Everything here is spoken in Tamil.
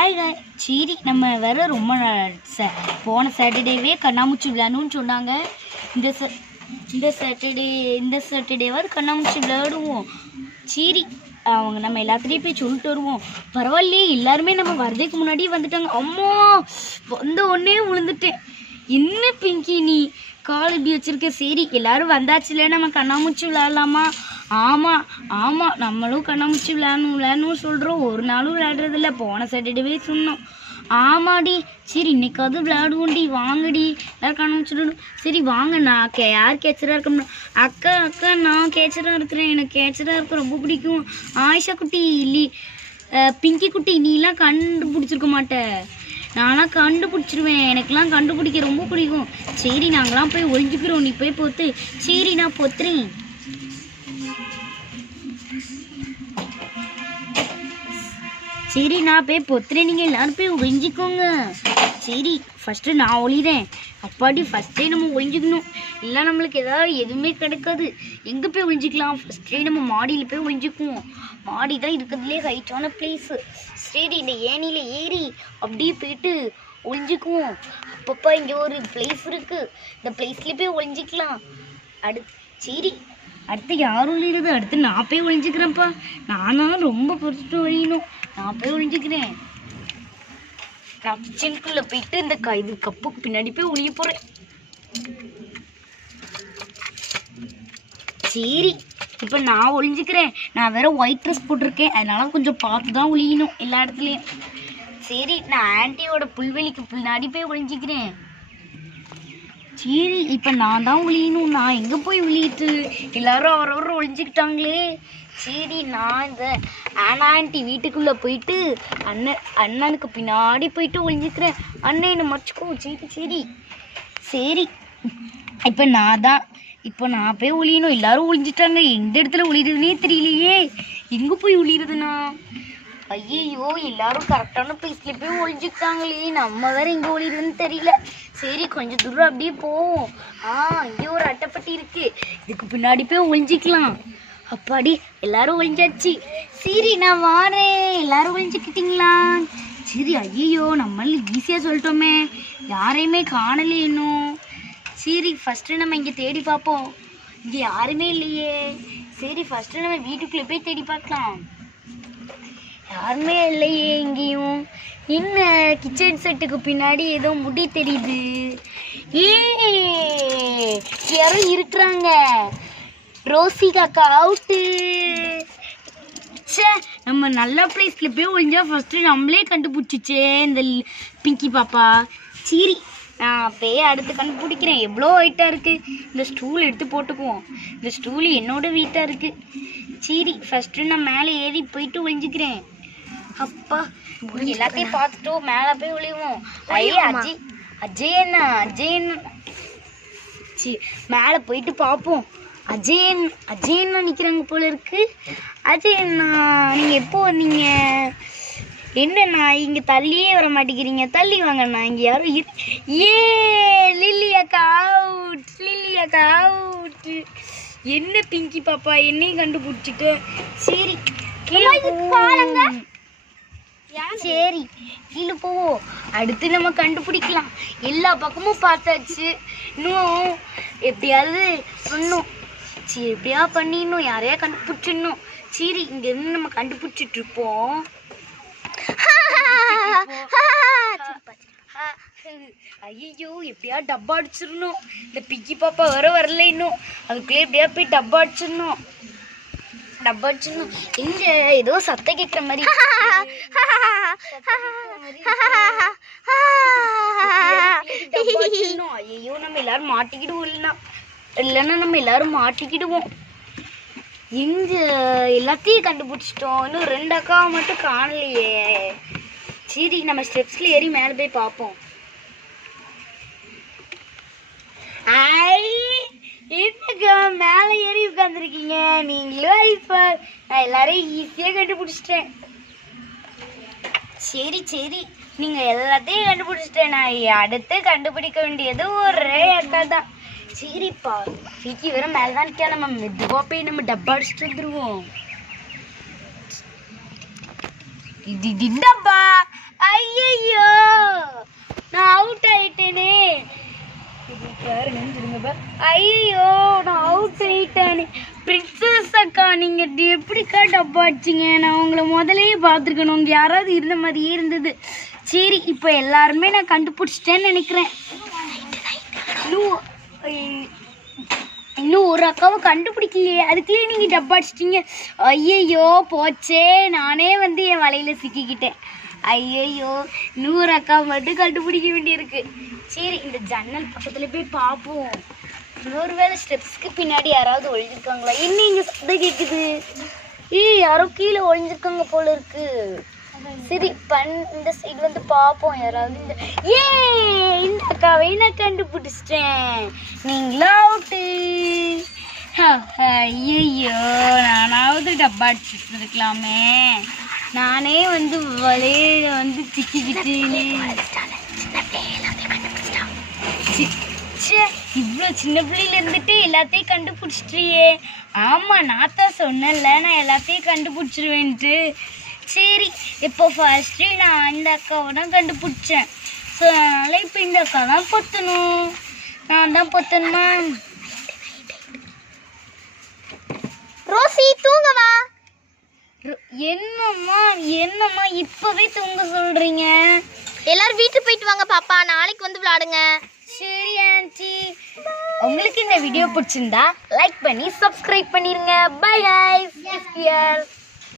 ஹாய் ஹாய் சரி நம்ம வேறு ரொம்ப போன சாட்டர்டேவே கண்ணாமூச்சி விளையாடணும்னு சொன்னாங்க. இந்த சாட்டர்டேவாது கண்ணாமூச்சி விளையாடுவோம். சரி அவங்க நம்ம எல்லாத்துலேயும் போய் சொல்லிட்டு வருவோம். பரவாயில்லையே எல்லாருமே நம்ம வரதுக்கு முன்னாடியே வந்துட்டாங்க. அம்மா வந்த உடனே விழுந்துட்டேன். என்ன பிங்கி நீ கால் இப்படி வச்சுருக்க? சரி எல்லோரும் வந்தாச்சுல நம்ம கண்ணாமூச்சி விளையாடலாமா? ஆமாம் ஆமாம் நம்மளும் கண்ணாமூச்சி விளையாடணும்னு சொல்கிறோம். ஒரு நாளும் விளையாடுறதில்ல. போன சாட்டர்டேவே சொன்னோம். ஆமாடி சரி இன்னைக்காவது விளையாடுவோண்டி. வாங்கடி எல்லாரும் கண்ணாமூச்சி விளையாடும். சரி வாங்க. நான் யார் கேச்சராக இருக்கோம்னா அக்கா நான் கேச்சராக இருக்கிறேன். எனக்கு கேச்சராக இருக்க ரொம்ப பிடிக்கும். ஆயிஷா குட்டி பிங்கி குட்டி நீலாம் கண்டுபிடிச்சிருக்க மாட்டேன். நான்லாம் கண்டுபிடிச்சிருவேன். எனக்கெல்லாம் கண்டுபிடிக்க ரொம்ப பிடிக்கும். சரி நாங்களாம் போய் ஒழிஞ்சுக்கிறோம். நீ போய் பொத்து. சரி நான் பொத்துறேன். சரி நான் போய் பொத்துறேன். நீங்கள் எல்லோரும் போய் ஒழிஞ்சிக்கோங்க. சரி ஃபஸ்ட்டு நான் ஒழிகிறேன். அப்பாடி ஃபஸ்ட்டே நம்ம ஒழிஞ்சிக்கணும். இல்லை நம்மளுக்கு எதுவுமே கிடைக்காது. எங்கே போய் ஒழிஞ்சிக்கலாம்? ஃபஸ்ட்டே நம்ம மாடியில் போய் ஒழிஞ்சிக்குவோம். மாடி தான் இருக்கிறதுலே ஹைட்டான பிளேஸு. சரி இந்த ஏணியில் ஏறி அப்படியே போயிட்டு ஒழிஞ்சிக்குவோம். அப்பப்போ இங்கே ஒரு பிளேஸ் இருக்குது. இந்த பிளேஸ்லேயே போய் ஒழிஞ்சிக்கலாம். சரி அடுத்து யார் ஒழிகிறது? அடுத்து நான் போய் ஒழிஞ்சிக்கிறேன்ப்பா. நானும் ரொம்ப பொறுத்துட்டு ஒழியணும். நான் போய் ஒழிஞ்சிக்கிறேன். நான் கிச்சனுக்குள்ளே போயிட்டு இந்த இது கப்புக்கு பின்னாடி போய் ஒழிய போகிறேன். சரி இப்போ நான் ஒழிஞ்சிக்கிறேன். நான் வேற ஒயிட் ட்ரெஸ் போட்டிருக்கேன். அதனால கொஞ்சம் பார்த்து தான் ஒழியணும் எல்லா இடத்துலையும். சரி நான் ஆன்ட்டியோட புல்வெளிக்கு பின்னாடி போய் ஒழிஞ்சிக்கிறேன். சரி இப்போ நான் தான் ஒழியணும். நான் எங்கே போய் ஒழியிட்டு? எல்லாரும் அவரவரும் ஒழிஞ்சிக்கிட்டாங்களே. சரி நான் இந்த ஆன்ட்டி வீட்டுக்குள்ளே போயிட்டு அண்ணனுக்கு பின்னாடி போயிட்டு ஒழிஞ்சிக்கிறேன். அண்ணன் என்னை மறைச்சிக்கோ. சரி இப்போ நான் போய் ஒழியணும். எல்லாரும் ஒழிஞ்சிட்டாங்க. எந்த இடத்துல ஒழிகிறதுனே தெரியலையே. எங்கே போய் ஒழிகிறதுனா? ஐயோ எல்லாரும் கரெக்டான பிளேஸ்ல போய் ஒழிஞ்சுக்கிட்டாங்களே. நம்ம வேற எங்கே ஒழிகிறதுன்னு தெரியல. சரி கொஞ்சம் தூரம் அப்படியே போவோம். இங்கே ஒரு அட்டைப்பட்டி இருக்கு. இதுக்கு பின்னாடி போய் ஒழிஞ்சிக்கலாம். அப்பாடி எல்லாரும் ஒழிஞ்சாச்சு. சரி நான் வாரேன். எல்லாரும் ஒழிஞ்சுக்கிட்டீங்களா? சரி ஐயோ நம்மள ஈஸியாக சொல்லிட்டோமே. யாரையுமே காணலே இன்னும். சரி ஃபஸ்ட்டு நம்ம இங்கே தேடி பார்ப்போம். இங்கே யாருமே இல்லையே. சரி ஃபஸ்ட்டு நம்ம வீட்டுக்குள்ளே போய் தேடி பார்க்கலாம். யாருமே இல்லையே எங்கேயும். என்ன கிச்சன் செட்டுக்கு பின்னாடி ஏதோ முடி தெரியுது. யாரும் இருக்கிறாங்க. ரோசி காக்கா அவுட்டு. நம்ம நல்ல பிளேஸில் போய் ஒழிஞ்சா ஃபஸ்ட்டு நம்மளே கண்டுபிடிச்சிச்சே இந்த பிங்கி பாப்பா. சரி நான் போய் அடுத்து கண்டுபிடிக்கிறேன். எவ்வளோ வெயிட்டாக இருக்குது. இந்த ஸ்டூல் எடுத்து போட்டுக்குவோம். இந்த ஸ்டூல் என்னோட வெயிட்டாக இருக்குது. சரி ஃபஸ்ட்டு நான் மேலே ஏறி போயிட்டு ஒழிஞ்சிக்கிறேன். அப்பா எல்லாத்தையும் பார்த்துட்டோம். மேலே போய் ஒழிவோம். அஜய் அண்ணா மேலே போயிட்டு பார்ப்போம். அஜய் அண்ணா நிற்கிறாங்க போல இருக்கு. அஜய் அண்ணா நீங்கள் எப்போ வந்தீங்க? என்னண்ணா இங்கே தள்ளியே வர மாட்டேங்கிறீங்க? தள்ளி வாங்கண்ணா. இங்கே யாரும் லில்லி அக்கா அவுட். என்ன பிங்கி பாப்பா என்னையும் கண்டுபிடிச்சிட்டு. சரி சரி கீழே போவோம். அடுத்து நம்ம கண்டுபிடிக்கலாம். எல்லா பக்கமும் பார்த்தாச்சு. இன்னும் எப்படியாவது சொன்னோம். சரி எப்படியா பண்ணிடணும். யாரையா கண்டுபிடிச்சிடணும். சரி இங்கேருந்து நம்ம கண்டுபிடிச்சிட்டு இருப்போம். ஐயோ எப்படியா டப்பா அடிச்சிடணும். இந்த பிங்கி பாப்பா வரல இன்னும். அதுக்குள்ளே எப்படியா போய் டப்பா அடிச்சிடணும். இங்க ஏதோ சத்தம் கேட்குற மாதிரி. ஐயோ நம்ம எல்லாரும் மாட்டிக்கிடுவோம். இல்லைன்னா நம்ம எல்லாரும் மாட்டிக்கிடுவோம். எங்க எல்லாத்தையும் கண்டுபிடிச்சிட்டோம். இன்னும் 2 அக்காவை மட்டும் காணலையே. சரி நம்ம ஸ்டெப்ஸ்ல ஏறி மேலே போய் பார்ப்போம். என்னக்கா மேலே ஏறி உட்காந்துருக்கீங்க நீங்களும்? இப்போ நான் எல்லாரையும் ஈஸியாக கண்டுபிடிச்சிட்டேன். சரி நீங்கள் எல்லாத்தையும் கண்டுபிடிச்சிட்டேன். நான் அடுத்து கண்டுபிடிக்க வேண்டியது ஒரே அக்கா தான். சரிப்பா பிங்கி வேற மேலே தான் இருக்கா. நம்ம மெதுவாக போய் நம்ம டப்பா அடிச்சுட்டு வந்துடுவோம். இது டப்பா ஐயோ நான் அவுட் ஆயிட்டேனே. ஐயோ நான் அவுட் ஆயிட்டேனே. பிரின்சஸ் அக்கா நீங்க எப்படிக்கா டப்பா அடிச்சிங்க? நான் உங்களை முதலையே பார்த்துருக்கணும். உங்க யாராவது இருந்த மாதிரியே இருந்தது. சரி இப்போ எல்லாருமே நான் கண்டுபிடிச்சிட்டேன்னு நினைக்கிறேன். இன்னும் ஒரு அக்காவை கண்டுபிடிக்கலையே, அதுக்குள்ளேயே நீங்கள் டப்பா அடிச்சிட்டிங்க. ஐயையோ போச்சே, நானே வந்து என் வலையில் சிக்கிக்கிட்டேன். ஐயையோ இன்னொரு அக்கா மட்டும் கண்டுபிடிக்க வேண்டியிருக்கு. சரி இந்த ஜன்னல் பக்கத்தில் போய் பார்ப்போம். இன்னொரு வேளை ஸ்டெப்ஸ்க்கு பின்னாடி யாராவது ஒழிஞ்சிருக்காங்களா? இன்னும் இங்கே சத்தம் கேட்குது. யாரோ கீழே ஒழிஞ்சிருக்காங்க போல இருக்கு. சரி இந்த சைடு வந்து பார்ப்போம் யாராவது. இந்த அக்காவை நான் கண்டுபிடிச்சிட்டேன். நீங்களா அவுட்டு. ஐயோ நானாவது டப்பா அடிச்சுட்டு இருக்கலாமே. நானே வந்து வலையில வந்து சிக்கிக்கிட்டு இவ்வளோ சின்ன பிள்ளையில இருந்துட்டு எல்லாத்தையும் கண்டுபிடிச்சிட்டியே. ஆமாம் நான் தான் சொன்னேன்ல நான் எல்லாத்தையும் கண்டுபிடிச்சிருவேன்ட்டு. சரி இப்போ ஃபர்ஸ்ட்டு நான் இந்த அக்காவை தான் கண்டுபிடிச்சேன். ஸோ அதனால் இப்போ இந்த அக்கா தான் பொத்தணும். நான் தான் பொத்தணுமா? ரோசி தூங்கவா? என்னம்மா இப்போவே தூங்க சொல்கிறீங்க? எல்லாரும் வீட்டுக்கு போயிட்டு வாங்க பாப்பா, நாளைக்கு வந்து விளையாடுங்க. சரி ஆன்ட்டி. உங்களுக்கு இந்த வீடியோ பிடிச்சிருந்தா லைக் பண்ணி சப்ஸ்கிரைப் பண்ணிடுங்க. Bye guys.